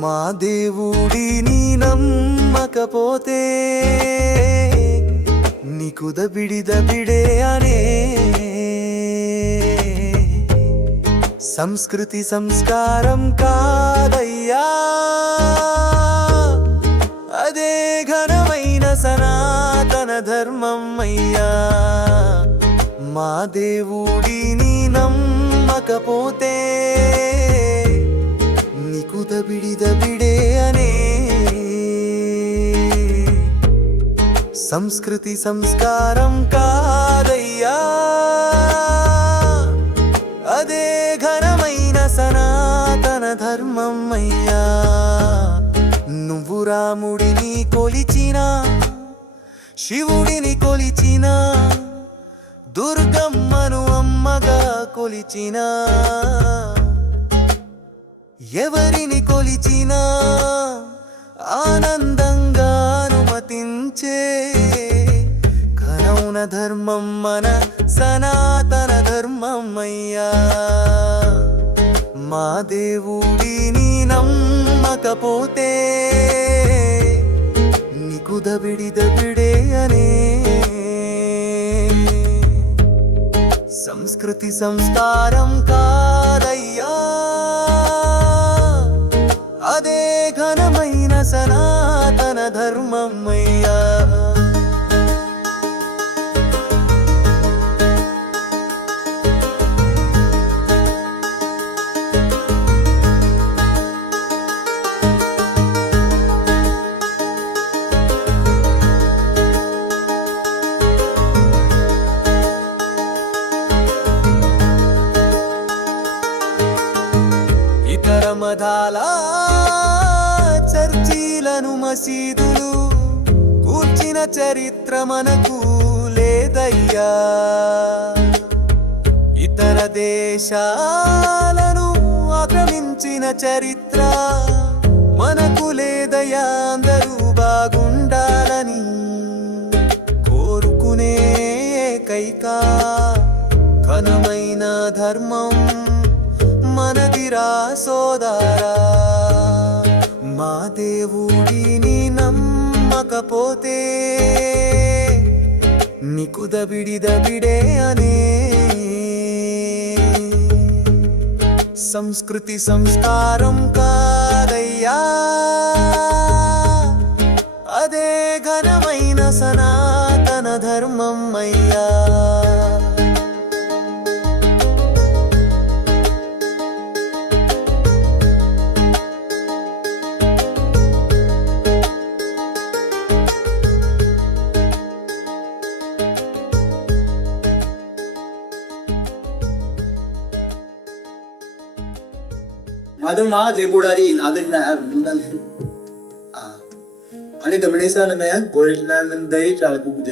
మా దేవుడిని నమ్మకపోతే నీకు దబిడి దబిడే అనే సంస్కృతి సంస్కారం కాదయ్యా. అదే ఘనమైన సనాతన ధర్మం అయ్యా మా దేవుడిని నమ్మకపోతే సంస్కృతి సంస్కారం కాదయ్యా. అదే ఘనమైన సనాతన ధర్మం అయ్యా నువ్వు రాముడిని కొలిచినా శివుడిని కొలిచినా దుర్గమ్మను అమ్మగా కొలిచినా ఎవరిని కొలిచినా ఆనందంగా కరౌన ధర్మం మన సనాతన ధర్మం అయ్యా మా దేవుడిని నమ్మకపోతే నీకు దబిడి దబిడే అనే సంస్కృతి సంస్కారం కాదయ్యా. మసీదులు కూర్చిన చరిత్ర మనకు లేదయ్యా. ఇతర దేశాలను ఆక్రమించిన చరిత్ర మనకు లేదయ్యా. అందరూ బాగుండాలని కోరుకునే ఏకైక ఘనమైన ధర్మం మనదిరా సోదారా. మా దేవుడిని నమ్మకపోతే నీకు దబిడి దబిడే అనే సంస్కృతి సంస్కారం కాదయ్యా. 아들나 레보라리 아들나 문단 아 아니 더미네사는 매 고릴라는 데이 잘고 구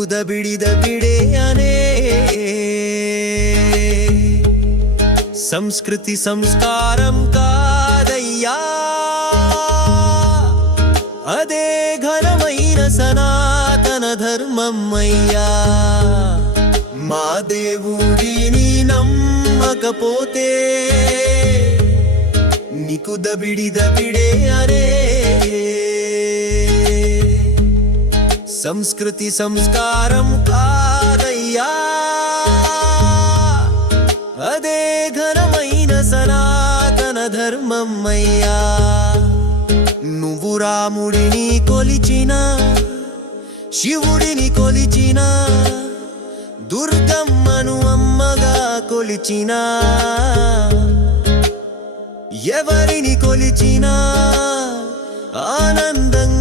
నీకు దబిడి దబిడే అనే. సంస్కృతి సంస్కారం కాదయ్యా. అదే ఘనమైన సనాతన ధర్మం అయ్యా మా దేవుడిని నమ్మకపోతే నీకు దబిడి దబిడే అరే సంస్కృతి సంస్కారం కాదయ్యా. అదే ఘనమైన సనాతన ధర్మం అయ్యా నువ్వు రాముడిని కొలిచిన శివుడిని కొలిచిన దుర్గమ్మను అమ్మగా కొలిచిన ఎవరిని కొలిచినా ఆనందంగా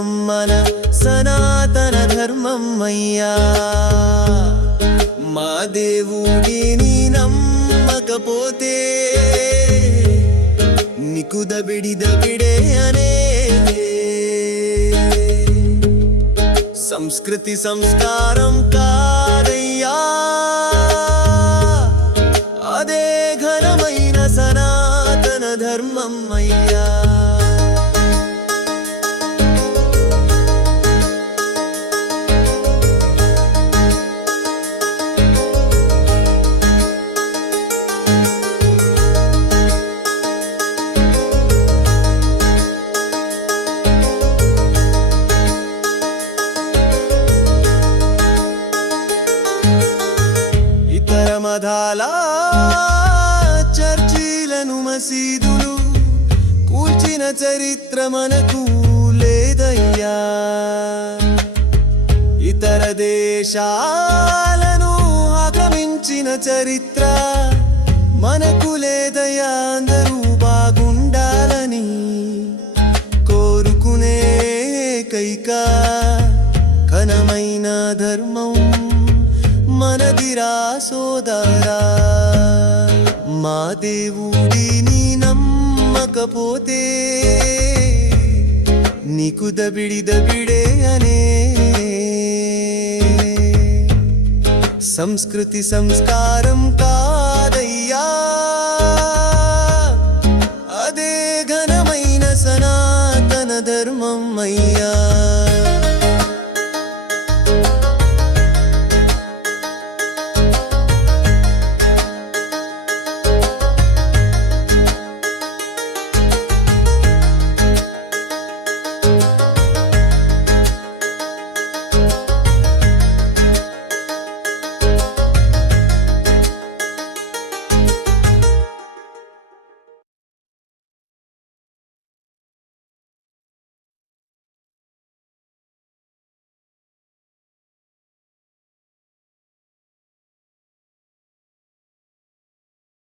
ధర్మం మన సనాతన ధర్మం అయ్యా. మా దేవుడిని నమ్మకపోతే నీకు దబిడి దబిడే అనే సంస్కృతి సంస్కారం కా మసీదులు కూల్చిన చరిత్ర మనకు లేదయ్యా. ఇతర దేశాలను ఆక్రమించిన చరిత్ర మనకు రా సోదరా మా దేవుడిని నమ్మకపోతే నీకు దబిడి దబిడే అనే సంస్కృతి సంస్కారం కా